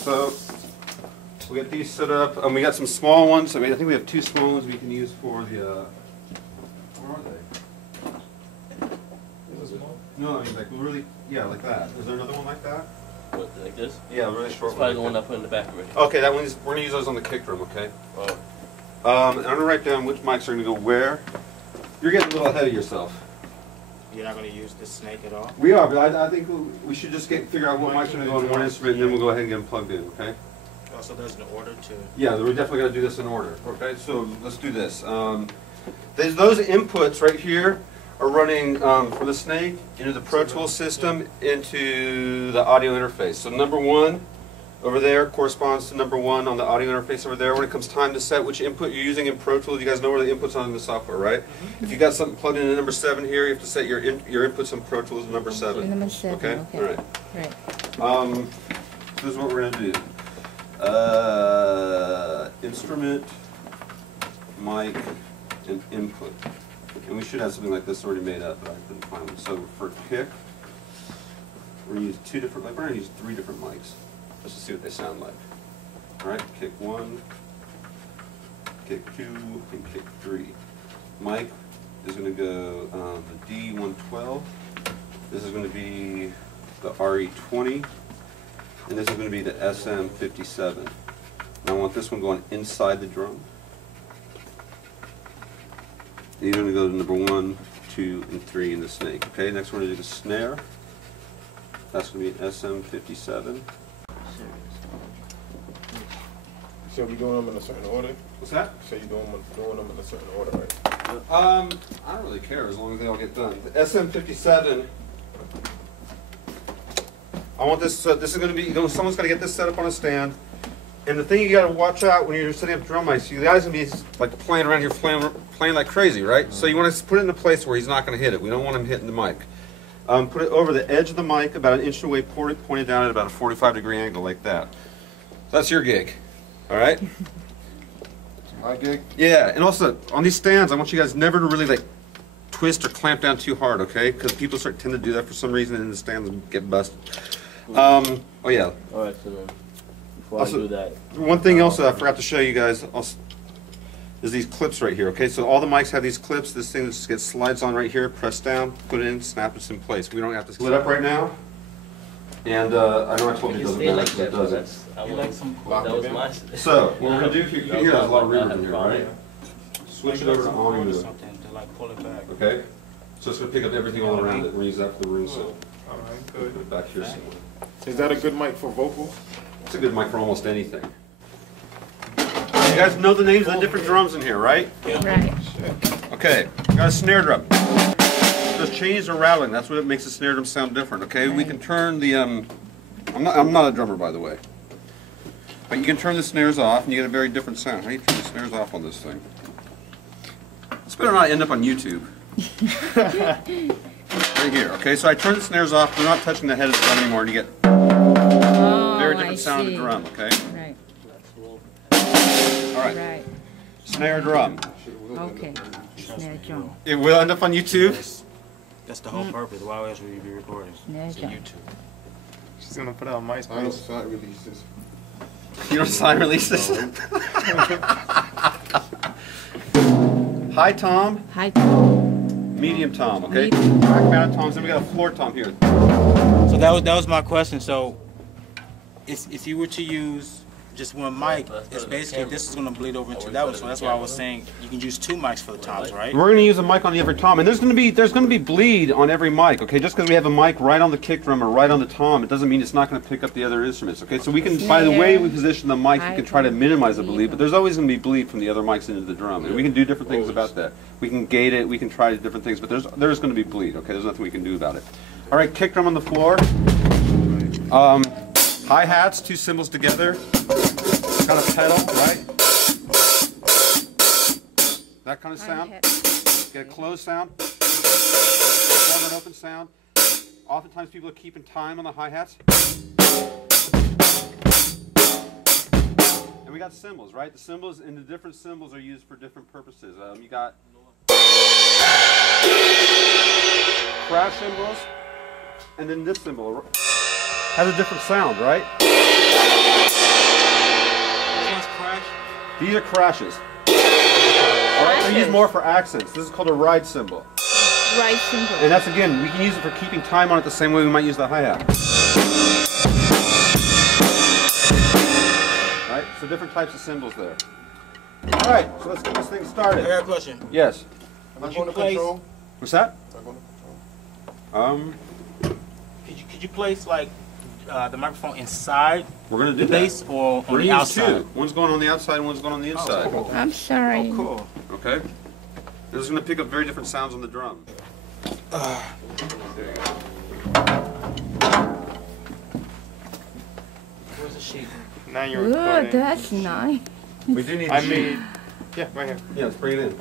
So we'll get these set up. We got some small ones. I think we have 2 small ones we can use for the. Where are they? Is it small? No, I mean like really, yeah, like that. Is there another one like that? What, like this? Yeah, really short. It's probably the like one I put in the back already. Okay, that one's, we're gonna use those on the kick drum. Okay. Oh. And I'm gonna write down which mics are gonna go where. You're getting a little ahead of yourself. You're not going to use the snake at all? We are, but I think we should just figure out what mics are going to go on one instrument, and then we'll go ahead and get them plugged in, okay? Oh, so there's an order to... Yeah, we're definitely going to do this in order, okay? So let's do this. Those inputs right here are running from the snake into the Pro Tools system into the audio interface. So number 1 over there corresponds to number 1 on the audio interface over there. When it comes time to set which input you're using in Pro Tools, you guys know where the inputs are in the software, right? Mm-hmm. If you got something plugged into number 7 here, you have to set your inputs in Pro Tools number 7. Number 7. Okay. All right. Right. This is what we're gonna do. Instrument, mic, and input. And we should have something like this already made up, but I couldn't find them. So for kick, we're gonna use 2 different. We're gonna use 3 different mics. Just to see what they sound like. Alright, kick 1, kick 2, and kick 3. Mic is going to go the D112. This is going to be the RE20. And this is going to be the SM57. And I want this one going inside the drum. And you're going to go to number 1, 2, and 3 in the snake. Okay, next we're going to do the snare. That's going to be an SM57. So we doing them in a certain order? What's that? So you doing them in a certain order, right? I don't really care as long as they all get done. The SM57. I want this. This is going to be. Someone's going to get this set up on a stand. And the thing you got to watch out when you're setting up drum mics, you guys going to be like playing around here, playing like crazy, right? Mm-hmm. So you want to put it in a place where he's not going to hit it. We don't want him hitting the mic. Put it over the edge of the mic, about an inch away, pointed down at about a 45-degree angle, like that. That's your gig. All right? My gig? Yeah, and also on these stands, I want you guys never to really like twist or clamp down too hard, okay? Because people tend to do that for some reason, and the stands get busted. Oh yeah. All right, so then before Also, I do that, one thing else I forgot to show you guys is these clips right here. Okay, so all the mics have these clips. This thing just gets slides on right here, press down, put it in, snap it in place. We don't have to split up right now. And I know I told you it doesn't matter because it doesn't. You like some that was my. So what we're gonna do here, you hear there's a lot of reverb in here, right? Switch it over to or audio. something to like pull it back. Okay? So it's gonna pick up everything all around it. We're gonna use that for the room so Alright, put good. it back here somewhere. Is that a good mic for vocals? It's a good mic for almost anything. You guys know the names of the different drums in here, right? Right. Okay, got a snare drum. Those chains are rattling. That's what makes the snare drum sound different. Okay, we can turn the I'm not a drummer, by the way, but you can turn the snares off, and you get a very different sound. How do you turn the snares off on this thing? This better not end up on YouTube. Right here. Okay, so I turn the snares off. We're not touching the head of the drum anymore, and you get a very different sound of the drum. Okay. Right. All right. Right. Snare drum. Okay. Snare drum. It will end up on YouTube. That's the whole purpose. Why else would you be recording? Snare It's drum. YouTube. She's gonna put out MySpace. Side releases. You don't sign releases. High tom, Hi. medium tom. Okay. Medium. Track mounted toms. Then we got a floor tom here. So that was my question. So if you were to use just one mic, it's basically this is going to bleed over into that one. So that's why I was saying you can use 2 mics for the toms, right? We're going to use a mic on every tom, and there's going to be bleed on every mic. Okay, just because we have a mic right on the kick drum or right on the tom, it doesn't mean it's not going to pick up the other instruments. Okay, so we can, by the way we position the mic, we can try to minimize the bleed, but there's always going to be bleed from the other mics into the drum, and we can do different things about that. We can gate it, we can try different things, but there's going to be bleed. Okay, there's nothing we can do about it. All right, kick drum on the floor. Hi-hats, 2 cymbals together. Kind of pedal, right? That kind of sound. Get a closed sound. More of an open sound. Oftentimes people are keeping time on the hi-hats. And we got cymbals, right? The cymbals and the different cymbals are used for different purposes. You got crash cymbals, and then this cymbal. has a different sound, right? This one's crash. These are crashes. Alright, they're used more for accents. This is called a ride cymbal. Right symbol. And that's, again, we can use it for keeping time on it the same way we might use the hi-hat. Alright, so different types of cymbals there. Alright, so let's get this thing I started. got a question. Yes. Am I Would going you to place? control? What's that? Am I going to control? Could you place like the microphone inside We're going to do the that. base or We're on the going to use outside? two. One's going on the outside and one's going on the inside. cool. I'm sorry. Oh, cool. Okay? This is going to pick up very different sounds on the drum. There you go. Where's the sheet? Now you're Good, recording. that's nice. We do need I the sheet. made, yeah, right here. Yeah, let's bring it in.